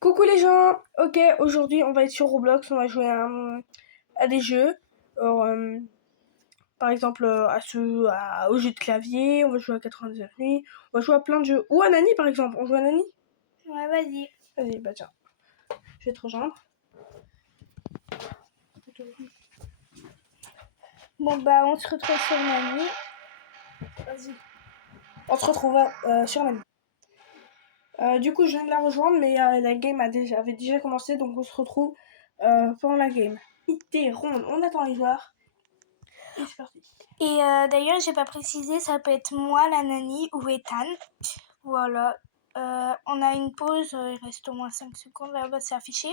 Coucou les gens. Ok, aujourd'hui on va être sur Roblox, on va jouer à des jeux. Alors, par exemple au jeu de clavier, on va jouer à 99 nuits, on va jouer à plein de jeux. Ou à Nani par exemple, on joue à Nani. Ouais, vas-y. Vas-y, bah tiens, je vais te rejoindre. Bon, bah, on se retrouve sur Nani. Vas-y. On se retrouve sur Nani. Du coup, je viens de la rejoindre, mais la game avait déjà commencé, donc on se retrouve pendant la game. T'es ronde, on attend les joueurs. Et c'est parti. Et d'ailleurs, j'ai pas précisé, ça peut être moi, la Nani ou Ethan. Voilà. On a une pause, il reste au moins 5 secondes, là-bas c'est affiché.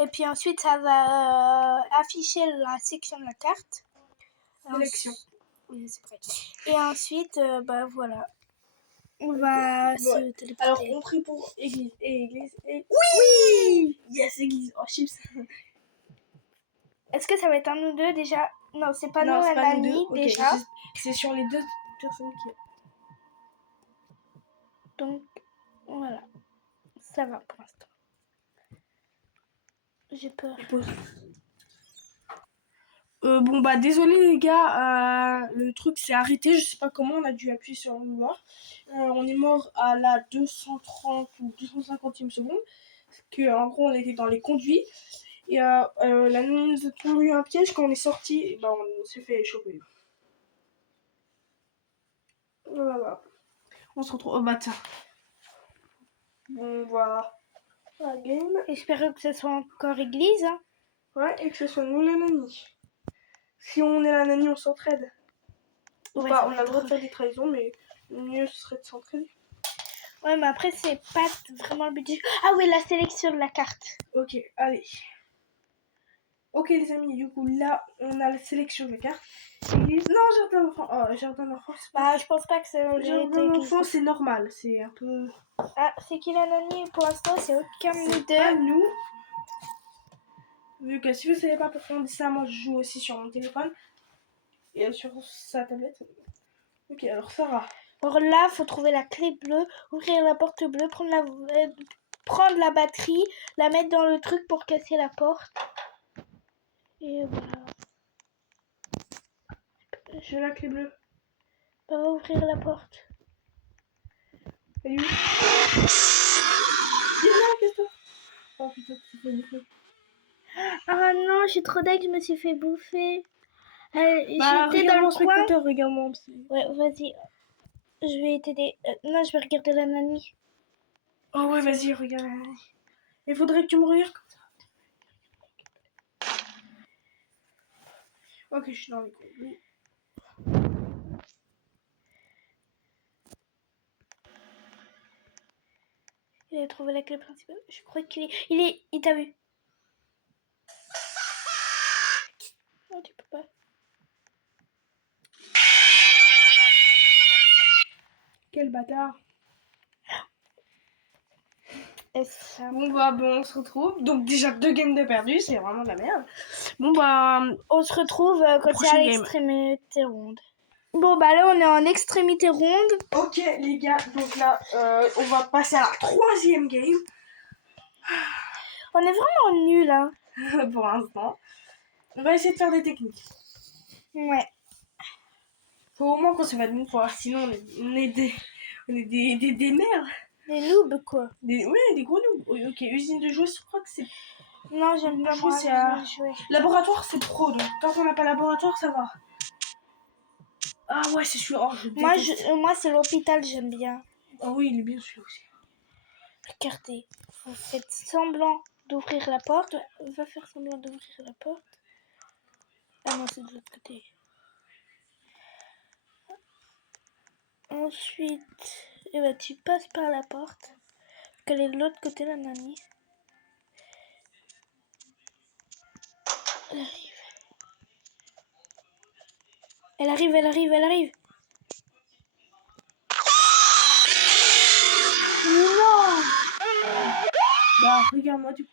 Et puis ensuite, ça va afficher la section de la carte. Sélection. Oui, c'est prêt. Et ensuite, bah voilà. On va se téléporter. Alors, on prie pour église et église et... Oui, yes, église. Oh, chips. Est-ce que ça va être un ou deux déjà? Non, c'est pas Non, nous, c'est la pas nous Nani, deux. Ok, déjà. c'est sur les deux personnes qui... Donc, voilà. Ça va pour l'instant. J'ai peur. Bon, bah, désolé les gars, le truc s'est arrêté, je sais pas comment, on a dû appuyer sur le mort. On est mort à la 230 ou 250e seconde, parce que en gros on était dans les conduits, et là nous avons eu un piège, quand on est sorti, et bah on s'est fait choper. Voilà. On se retrouve, oh bah tiens. Bon, voilà. La game. J'espère que ce soit encore église. Hein. Ouais, et que ce soit nous la Nani. Si on est la Nani, on s'entraide. Ou Ouais, pas, ça on va a le droit être- de faire des trahisons, mais le mieux ce serait de s'entraider. Ouais, mais après, c'est pas vraiment le but du jeu. Ah oui, la sélection de la carte. Ok, allez. Ok les amis, du coup là, on a la sélection de cartes. Église... Non, jardin d'enfant. Oh, jardin d'enfant, c'est pas... Bah, je pense pas que c'est Jardin d'enfant, c'est normal, c'est un peu... Ah, c'est qui la Nani? Pour l'instant, c'est aucun de nous C'est pas deux. nous. Vu que si vous savez pas pourquoi on dit ça, moi je joue aussi sur mon téléphone. Et sur sa tablette. Ok, alors Sarah. Alors là, faut trouver la clé bleue, ouvrir la porte bleue, prendre la batterie, la mettre dans le truc pour casser la porte. Et voilà. Je veux la clé bleue. On va ouvrir la porte. Elle est où? Dis-moi, qu'est-ce que... Oh putain, tu t'es fait bouffer. Ah non, je suis trop deg, je me suis fait bouffer. Bah, J'étais dans le coin. spectateur, regarde-moi. Ouais, vas-y. Je vais t'aider. Non, je vais regarder la Nani. Oh ouais, vas-y, regarde. Il faudrait que tu me regardes comme ça. Ok, je suis dans les conduits. Il a trouvé la clé principale. Je crois qu'il est... Il t'a vu. Non, tu peux pas. Quel bâtard. Ça... Bon bah bon, on se retrouve. Donc déjà 2 games de perdu, c'est vraiment de la merde. Bon bah On se retrouve quand c'est à prochaine game. l'extrémité ronde. Bon bah là on est en extrémité ronde. Ok les gars, donc là on va passer à la 3e game. On est vraiment nuls hein. Pour l'instant. On va essayer de faire des techniques. Ouais. Faut au moins qu'on se mette une fois, sinon on est des merdes. Des noobs quoi. Ouais, des gros noobs. Ok, usine de jouets, je crois que c'est... Non, j'aime pas moi jouer. Laboratoire, c'est pro, donc tant qu'on n'a pas laboratoire, ça va. Ah ouais, c'est sûr. Oh, Moi c'est l'hôpital, j'aime bien. Ah oui, il est bien celui aussi. Regardez, vous faites semblant d'ouvrir la porte. Va faire semblant d'ouvrir la porte. Ah non, c'est de l'autre côté. Ensuite, eh ben, tu passes par la porte. Qu'elle est de l'autre côté, la Nani. Elle arrive. Elle arrive. Non! Bah, regarde-moi du coup.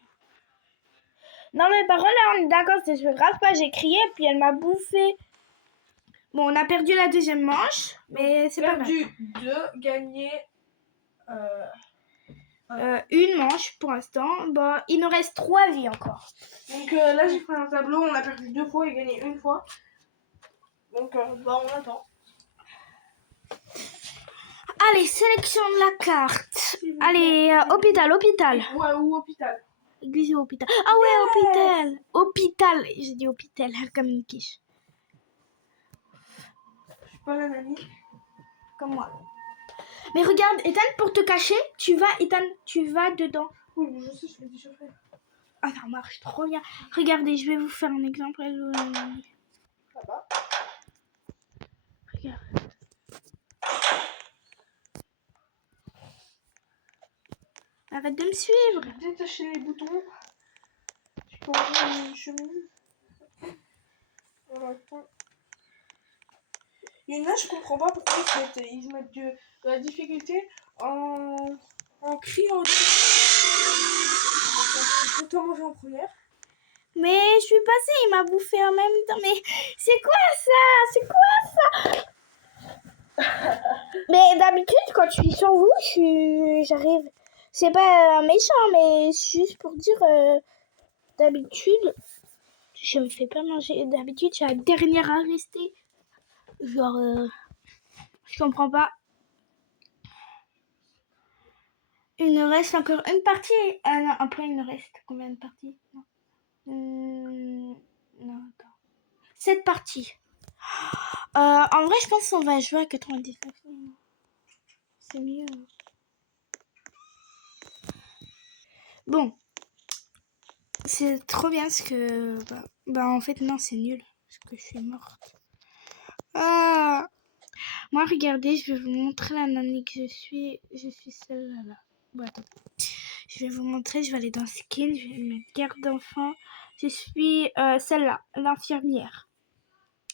Non mais par contre là on est d'accord, c'est grave pas, j'ai crié puis elle m'a bouffé. Bon, on a perdu la deuxième manche, mais c'est pas grave. Perdu 2, gagné... Une manche pour l'instant. Bon, il nous reste 3 vies encore. Donc là, j'ai pris un tableau. On a perdu 2 fois et gagné 1 fois. Donc, on attend. Allez, sélection de la carte. Allez, hôpital. Ouais, ou hôpital. Église ou hôpital. Ah ouais, hôpital. J'ai dit hôpital, comme une quiche. Je suis pas la nanny. Comme moi. Mais regarde, Ethan, pour te cacher, tu vas dedans. Oui, je sais, je l'ai déjà fait. Ah, ça marche trop bien. Regardez, je vais vous faire un exemple. Ça va. Regarde. Arrête de me suivre. Détacher les boutons. Tu peux enlever une chemise. Voilà, attends. Il y en a, je comprends pas pourquoi ils mettent de la difficulté en criant. Je dois manger en première. Mais je suis passée, il m'a bouffé en même temps. Mais c'est quoi ça? Mais d'habitude, quand je suis sur vous, j'arrive. C'est pas méchant, mais c'est juste pour dire. D'habitude, je me fais pas manger. D'habitude, je suis la dernière à rester. Genre, je comprends pas. Il nous reste encore une partie. Ah non, après, il nous reste combien de parties? Non, attends. 7 parties. En vrai, je pense qu'on va jouer à 99. C'est mieux. Bon. C'est trop bien ce que... Bah, en fait, non, c'est nul. Parce que je suis morte. Ah. Moi, regardez, je vais vous montrer la nanny que je suis. Je suis celle-là. Bon, attends. Je vais vous montrer, je vais aller dans Skin, je vais mettre garde d'enfant. Je suis celle-là, l'infirmière.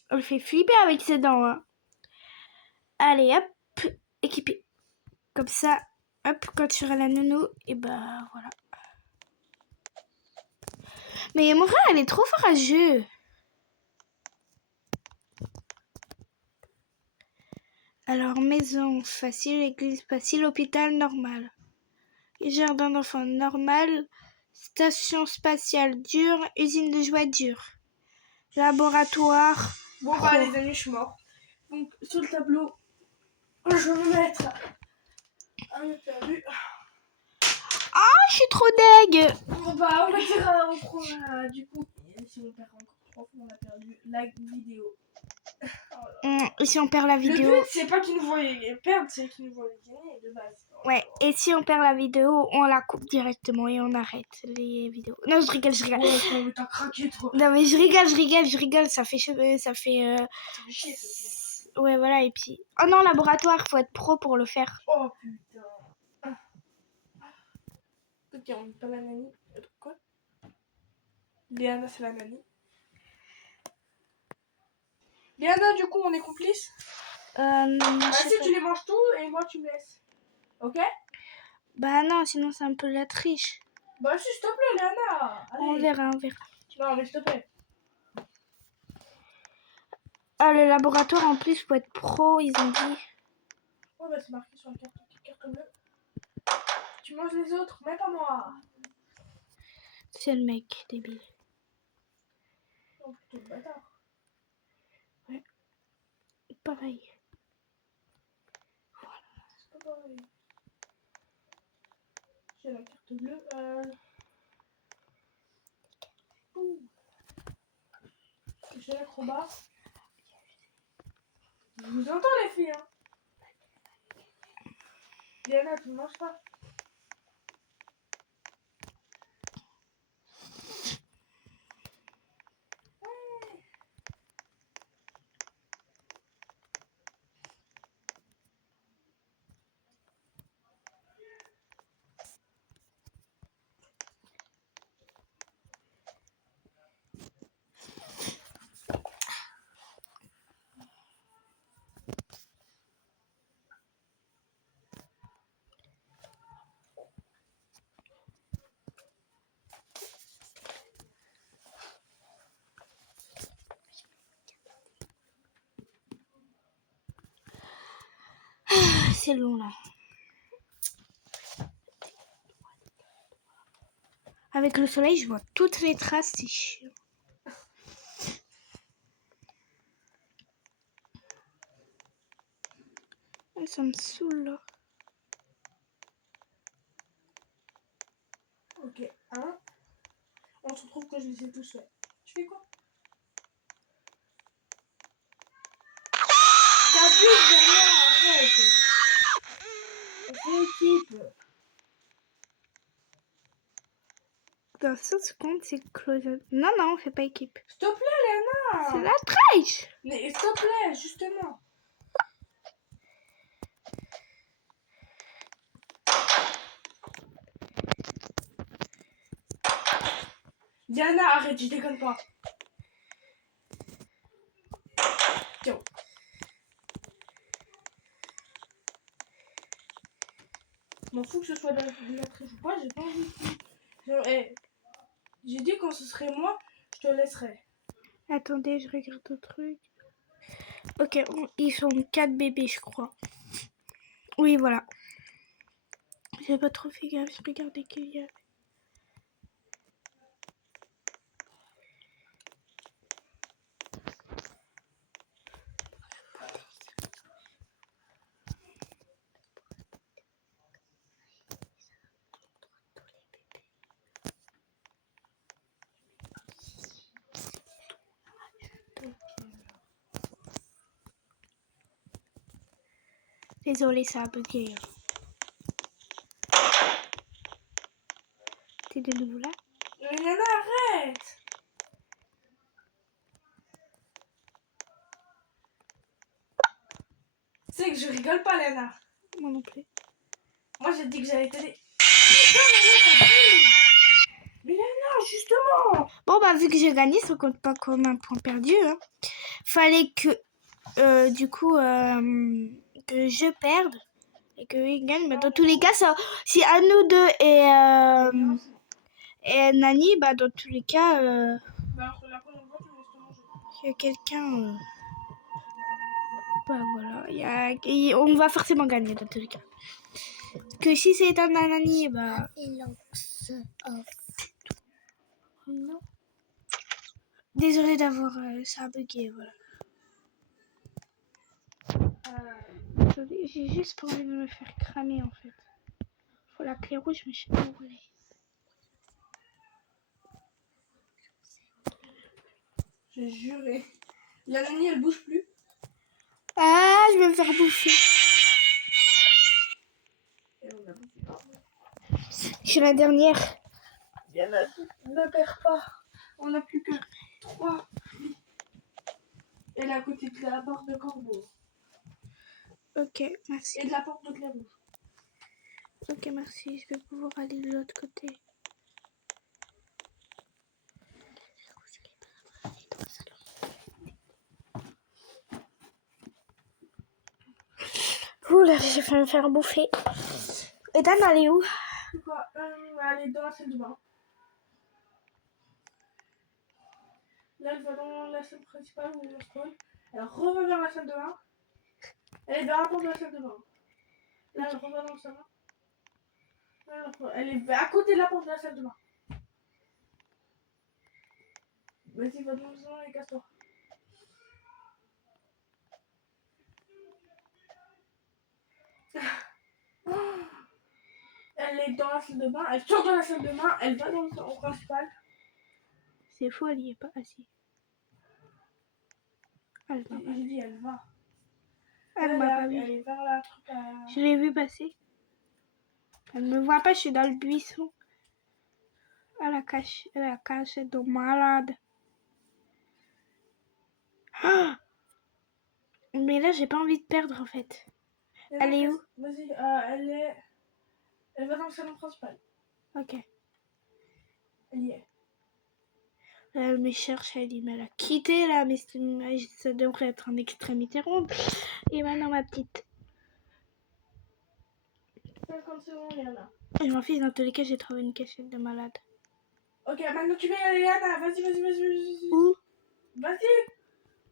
Elle fait flipper avec ses dents. Hein. Allez, hop, équipée. Comme ça, hop, quand tu auras la nounou, et bah voilà. Mais mon frère, elle est trop fort à ce jeu. Alors, maison facile, église facile, hôpital normal. Jardin d'enfants normal, station spatiale dure, usine de jouets dure. Laboratoire. Bon, bah, les amis, je suis mort. Donc, sur le tableau, je vais mettre un perdu. Ah, je suis trop deg. Bon, bah, on va dire, on prend, du coup, si on perd encore 3 fois, on a perdu la vidéo. Et si on perd la vidéo... Le but, c'est pas qu'ils nous voient perdre, c'est qu'ils nous voient gagner de base. Ouais, et si on perd la vidéo, on la coupe directement et on arrête les vidéos. Non, je rigole. Ouais, mais t'as craqué, toi. Non, mais je rigole. Ça fait... Ça fait chier, ça. Ouais, voilà, et puis... Oh non, laboratoire, faut être pro pour le faire. Oh, putain. Ok, on n'est pas la nanny. Quoi? Léana, c'est la nanny. Léana, du coup, on est complices? Si tu les manges tout et moi tu me laisses. Ok? Bah non, sinon c'est un peu la triche. Bah si, s'il te plaît, Léana. Allez. On verra. Non, mais s'il te plaît. Ah, le laboratoire, en plus, faut être pro, ils ont dit. Ouais, bah c'est marqué sur la carte bleue. Tu manges les autres, mais pas moi. C'est le mec, débile. Non, plutôt le bâtard. Ouais. Pareil. Voilà. C'est pas pareil. J'ai la carte bleue. J'ai l'acrobat. Je vous entends, les filles. Hein. Léana, tu ne manges pas. C'est long là. Avec le soleil, je vois toutes les traces, c'est chiant. Ça me saoule là. Ok, hein. On se retrouve que je les ai tous faits. Tu fais quoi? T'abuses, Dana, arrête. On fait équipe. Dans 5 secondes, c'est close. Non, non, on fait pas équipe. S'il te plaît, Léna. C'est la triche. Mais s'il te plaît, justement. Diana, arrête, je déconne pas. Tiens. Je m'en fous que ce soit de la triche ou pas, j'ai pas envie de... J'ai dit quand ce serait moi, je te laisserai. Attendez, je regarde le truc. Ok, ils sont 4 bébés, je crois. Oui, voilà. J'ai pas trop fait gaffe, je regardais qu'il y avait. Désolée, ça a bugué. T'es de nouveau là? Mais Diana, arrête. Tu sais que je rigole pas, Léna. Moi non plus. Moi, j'ai dit que j'allais t'aider. Putain, Léna, t'abuses. Mais Léna, justement. Bon, bah, vu que j'ai gagné, ça compte pas comme un point perdu. Hein. Fallait que, du coup, que je perde et qu'il gagne. Mais dans tous les cas, ça, si à nous deux et Nani, bah, dans tous les cas, Bah, la première fois, tu me laisses te manger. il y a quelqu'un. Bah, voilà. On va forcément gagner dans tous les cas. Que si c'est un Nani, bah. Non. Désolée d'avoir ça a bugué, voilà. Désolée, j'ai juste pas envie de me faire cramer en fait. Faut la clé rouge, mais je sais pas où elle est. J'ai juré. La Nani, elle bouge plus. Ah, je vais me faire bouffer. Et on a bouffé. Je suis la dernière. Diana, ne perds pas. On n'a plus que 3 vies. Elle est à côté de la porte de Corbeau. Ok, merci. Et de la porte de Clairvaux. Ok, merci. Je vais pouvoir aller de l'autre côté. Ouh là, j'ai fait me faire bouffer. Et Dan, elle est où? Quoi elle est dans la salle de bain. Là, elle va dans la salle principale où on spawn. Elle revient vers la salle de bain. Elle est dans la porte de la salle de bain. Là, elle revient dans le salon. Là, elle est à côté de la porte de la salle de bain. Vas-y, va dans le salon et casse-toi. Elle est dans la salle de bain, elle sort de la salle de bain, elle va dans le salon principal. C'est fou, elle y est pas assise. Elle m'a pas J'ai vu. dit, elle va. Elle m'a pas vu. Elle est vers la truc à... Je l'ai vu passer. Elle me voit pas, je suis dans le buisson. Elle a caché de malade. Ah, mais là, j'ai pas envie de perdre en fait. Elle est où? Vas-y, elle va dans le salon principal. Ok. Elle y est. Elle me cherche, elle dit, mais elle a quitté là, mais ça devrait être en extrémité ronde. Et maintenant, ma petite. 50 secondes, Yana. Je m'en fiche, dans tous les cas, j'ai trouvé une cachette de malade. Ok, maintenant tu vas y aller, Yana. Vas-y. Où? Vas-y.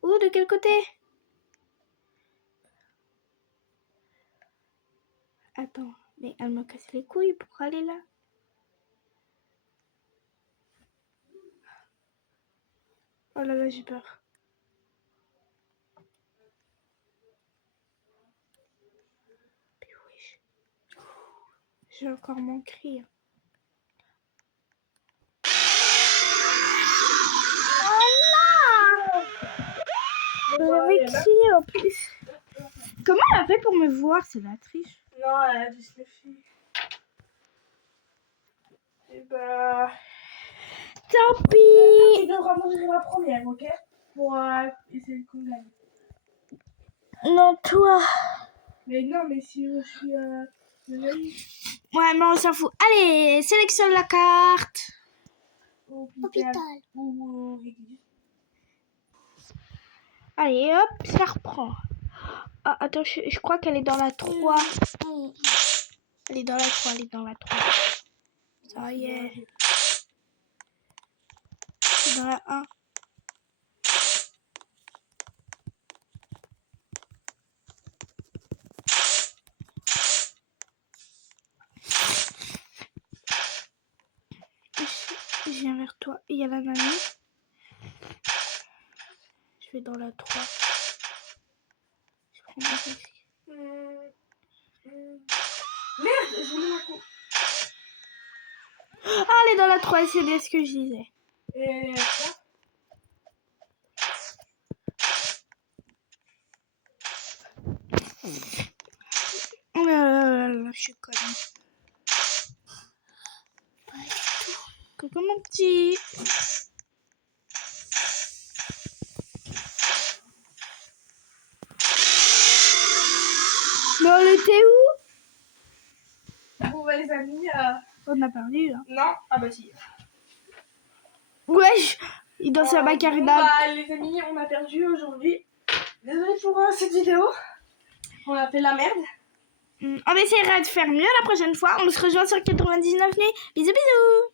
Où? De quel côté? Attends, mais elle me casse les couilles pour aller là. Oh là là, j'ai peur. Mais wesh. J'ai encore mon cri. J'avais crié en plus. Comment elle a fait pour me voir? C'est la triche. Non, elle a dû se méfier. Et bah... Tant pis. Tu devras manger la première, ok? Pour essayer de qu'on gagne. Non, toi. Mais non, mais si je suis... Ouais, mais on s'en fout. Allez, sélectionne la carte. Hôpital. Ou église. Allez, hop, ça reprend. Ah, attends, je crois qu'elle est dans la 3. Elle est dans la 3, elle est dans la 3. Ça y est. C'est dans la 1. Je viens vers toi. Il y a la nanny. Je vais dans la 3. Je prends mon risque. Merde, je voulais ma coupe. Ah, elle est dans la 3, c'est bien ce que je disais. Et quoi? Oh là là, je suis conne. Coucou mon petit. Mais on était où? Bon bah les amis, on a perdu là. Non, ah bah si. Wesh, il danse la macarena. Bon bah les amis, on a perdu aujourd'hui. Désolée pour cette vidéo. On a fait la merde. On essaiera de faire mieux la prochaine fois. On se rejoint sur 99 nuits. Bisous bisous.